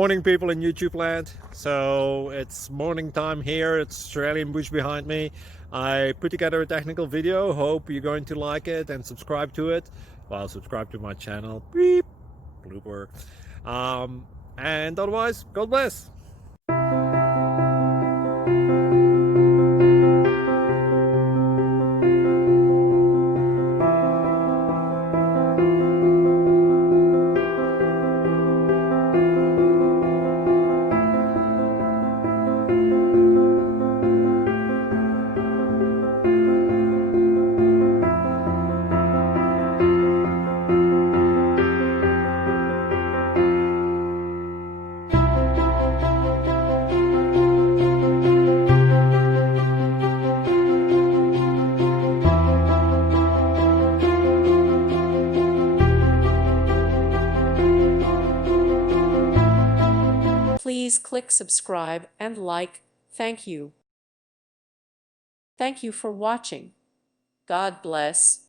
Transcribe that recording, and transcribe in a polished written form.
Morning people in YouTube land. So it's morning time here. It's Australian bush behind me. I put together a technical video. Hope you're going to like it and subscribe to it. Well, subscribe to my channel. Beep. Blooper. And otherwise, God bless. Please click subscribe and like. Thank you. Thank you for watching. God bless.